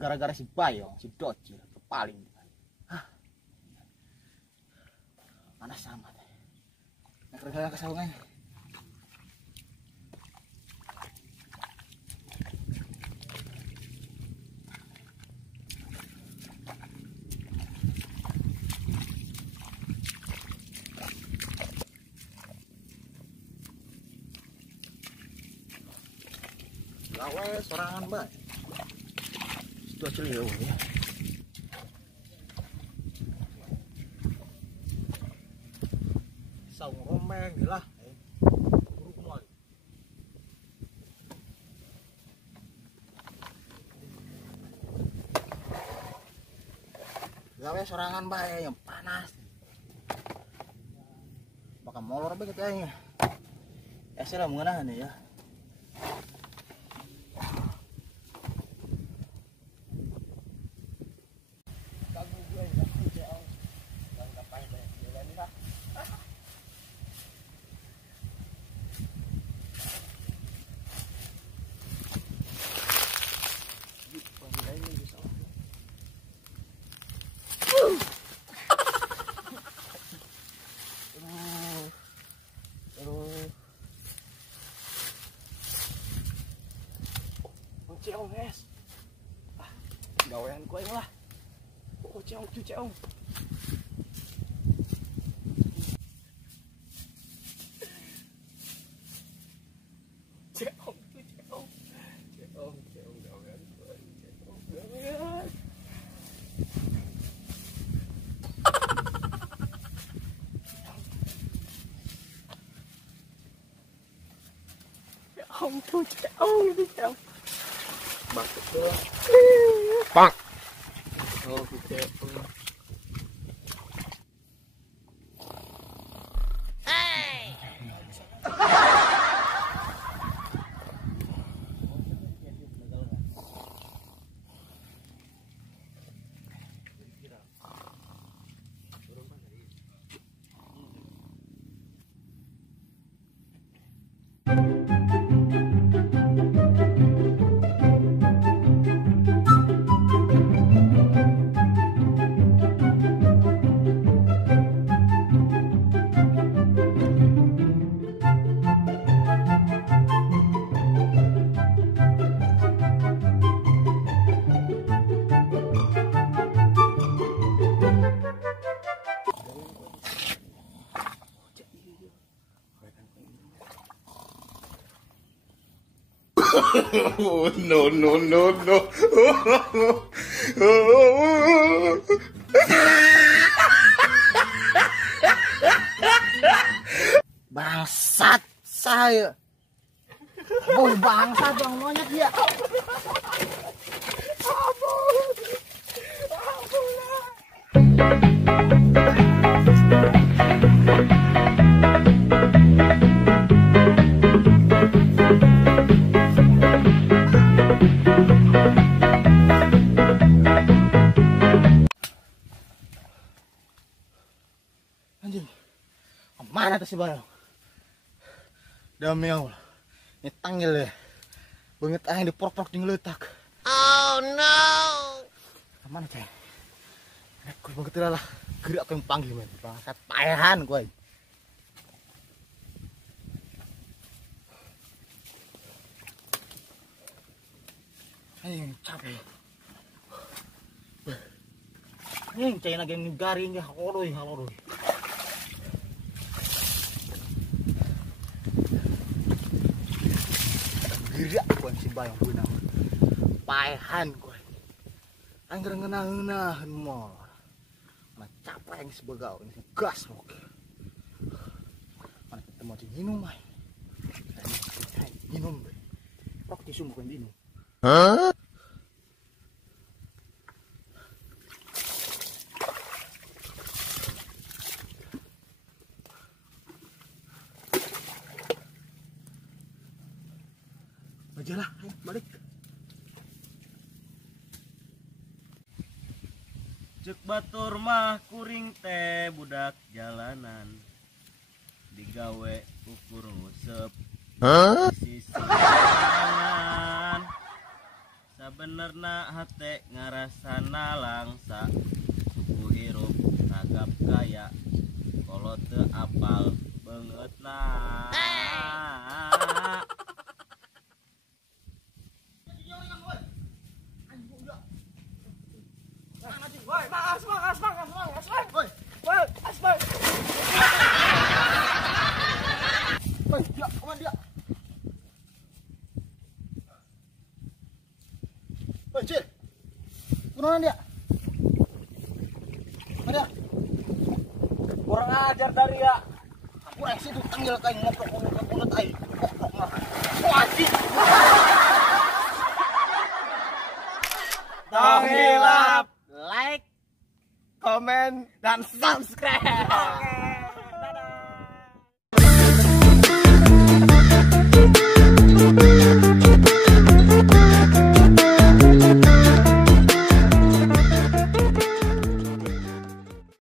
gara-gara si Bayong, si Docil, kepaling. Hah. Mana sama teh. Nek regala kasaungan. Lawe sorangan bae. Docil ya. Saung rombeng lah. Buru kumaha. Gawe sorangan bae yang panas. Bakal molor bae kayaknya. Esela mengenah nih ya. Ceong guys, gawean kue lah, ceong. Ceong. Gawean kue, gawean. Ceong. Bakit ko? Bang! Oh, kutip po. Hey! No. Bangsat saya. Oh, bangsat bang monyet dia. Anjing, mana tuh si Bayong? Demi Allah, ini tanggil ya. Banget aja diprok-prok di ngeletak. Oh no. Mana ceng? Gue banget lah. Gerak aku yang panggil men. Bangsat payahan gue. Anjing capek. Anjing ceng lagi garing ya. Haloroy. Gerak gue si Bayong gue nama. Payahan gue. Angger ngenah-ngenahan mall. Mana capek yang sebegau ini gas oke. Mana ketemu di minum ay. Minum be. Rok tisu bukan minum. Hah? Ajalah, ayo balik. Cek batur mah kuring teh budak jalanan. Digawe ukur ngusep. Sisi tangan. Sabenerna hate ngarasana langsa, suku hirup tagap gaya, kalau teu apal beungeutna. Woi, asbang. Woi, asbang. Woi, dia, kemana dia? Woi, Cil. Kemana dia? Mana dia? Kurang ajar dari ya. Aku rek situ tanggil kain ngoprok kunut ai. Ngoprok mah. Wajib. Tong hilap, like, komen, dan subscribe.